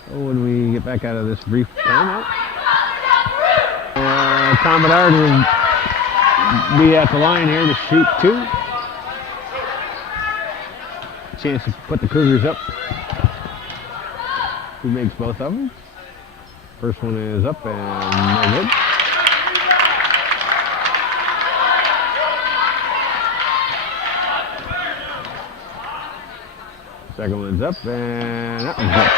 So when we get back out of this brief timeout, Tom Bedard will be at the line here to shoot 2. Chance to put the Cougars up. Who makes both of them? First one is up and no good. Second one's up and that one's up.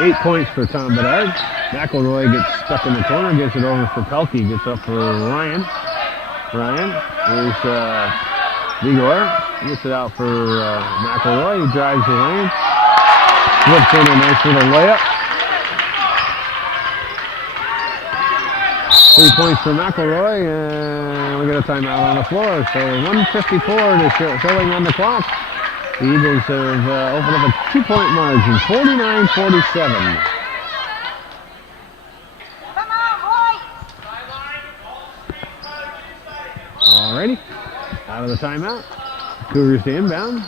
8 points for Tom Bedard. McElroy gets stuck in the corner, gets it over for Pelkey, gets up for Ryan. Here's Bigor. Gets it out for McElroy. He drives the lane. Slips in a nice little layup. 3 points for McElroy, and we got a timeout on the floor. So 1:54 to showing on the clock. The Eagles have opened up a 2-point margin, 49-47. Alrighty, out of the timeout. Cougars to inbound.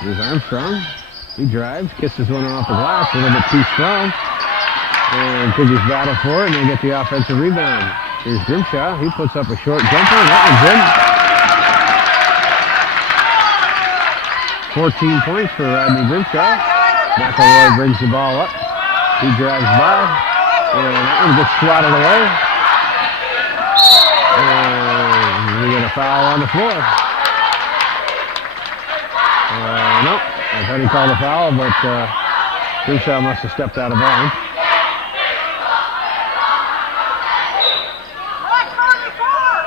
Here's Armstrong. He drives, kisses one off the glass, a little bit too strong. And Cougars battle for it, and they get the offensive rebound. Here's Grimshaw. He puts up a short jumper, and that one's in. 14 points for Rodney Grimshaw. McElroy brings the ball up. He drives by, and that one gets swatted away. And we get a foul on the floor. No, I thought he called a foul, but Grimshaw must have stepped out of bounds.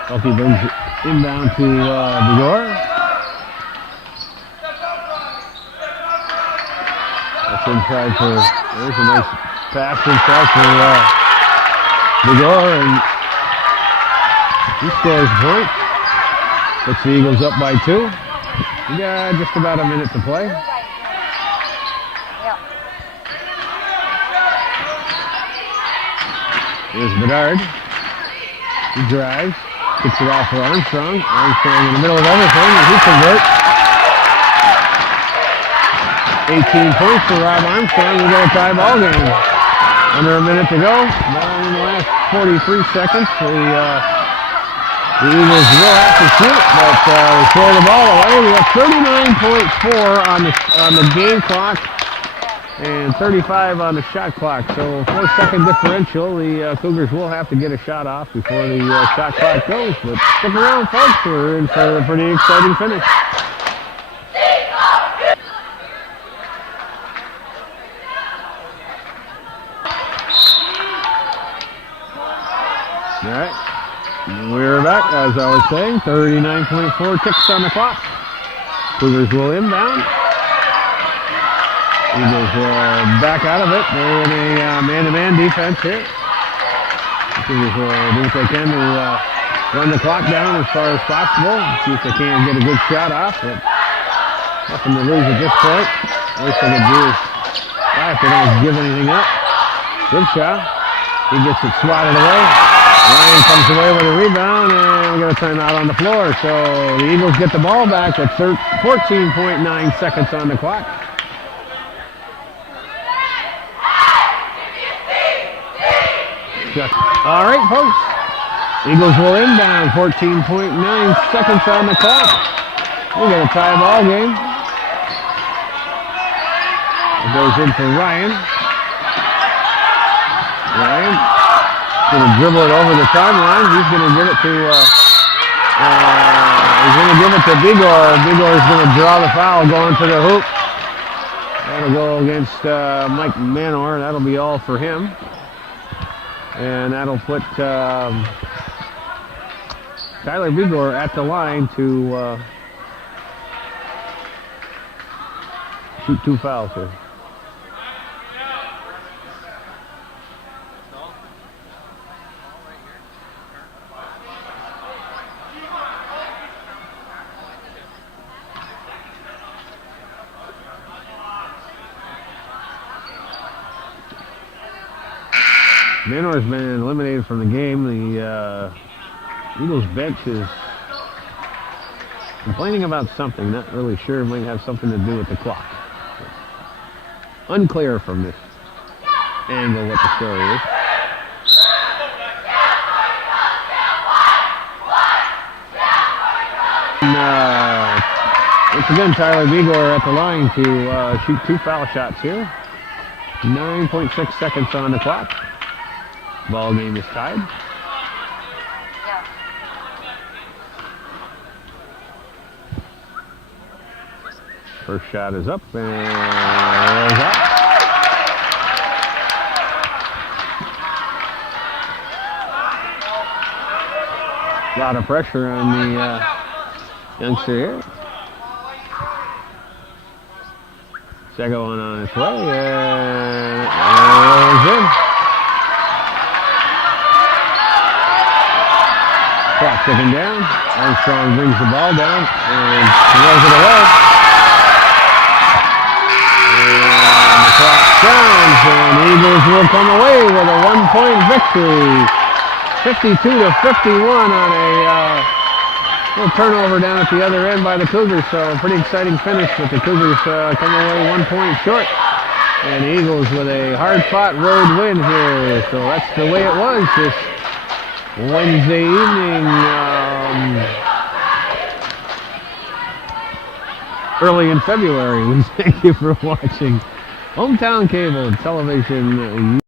Pelkey brings it inbound to Bigor. That's inside for, there's a nice pass inside for Bigor, and he scores a point. Puts the Eagles up by 2. We got just about a minute to play. Here's Bedard. He drives. Kicks it off for Armstrong. Armstrong in the middle of everything, and he converts. 18 points for Rob Armstrong. We got a tie ball game. Under a minute to go. Down in the last 43 seconds. The Eagles will have to shoot, but we throw the ball away. We have 39.4 on the game clock and 35 on the shot clock. So 4-second differential. The Cougars will have to get a shot off before the shot clock goes. But stick around, folks. We're in for a pretty exciting finish. All right. We're back, as I was saying, 39.4 ticks on the clock. Cougars will inbound. Eagles back out of it. They're in a man-to-man defense here. Cougars will do what they can to run the clock down as far as possible. See if they can get a good shot off, but nothing to lose at this point. Worst they can do is if they don't give anything up. Good shot. He gets it swatted away. Ryan comes away with a rebound, and we got a timeout on the floor. So the Eagles get the ball back at 14.9 seconds on the clock. All right, folks. Eagles will inbound. 14.9 seconds on the clock. We got a tie ball game. It goes in for Ryan. Ryan going to dribble it over the timeline. He's going to give it to Bigor. Bigor is going to draw the foul going to the hoop. That'll go against Mike Manor. That'll be all for him. And that'll put Tyler Bigor at the line to shoot 2 fouls here. Manor's been eliminated from the game. The Eagles bench is complaining about something. Not really sure. It might have something to do with the clock. Unclear from this angle what the story is. And, once again, Tyler Bigor at the line to shoot 2 foul shots here. 9.6 seconds on the clock. Ball game is tied. First shot is up and is out. A lot of pressure on the youngster here. Second one on its way and it goes in. Clock ticking down. Armstrong brings the ball down and throws it away. And the clock turns, and the Eagles will come away with a 1-point victory. 52-51 on a little turnover down at the other end by the Cougars. So a pretty exciting finish, but the Cougars come away 1 point short. And the Eagles with a hard-fought road win here. So that's the way it was this Wednesday evening, early in February. Thank you for watching Hometown Cable Television.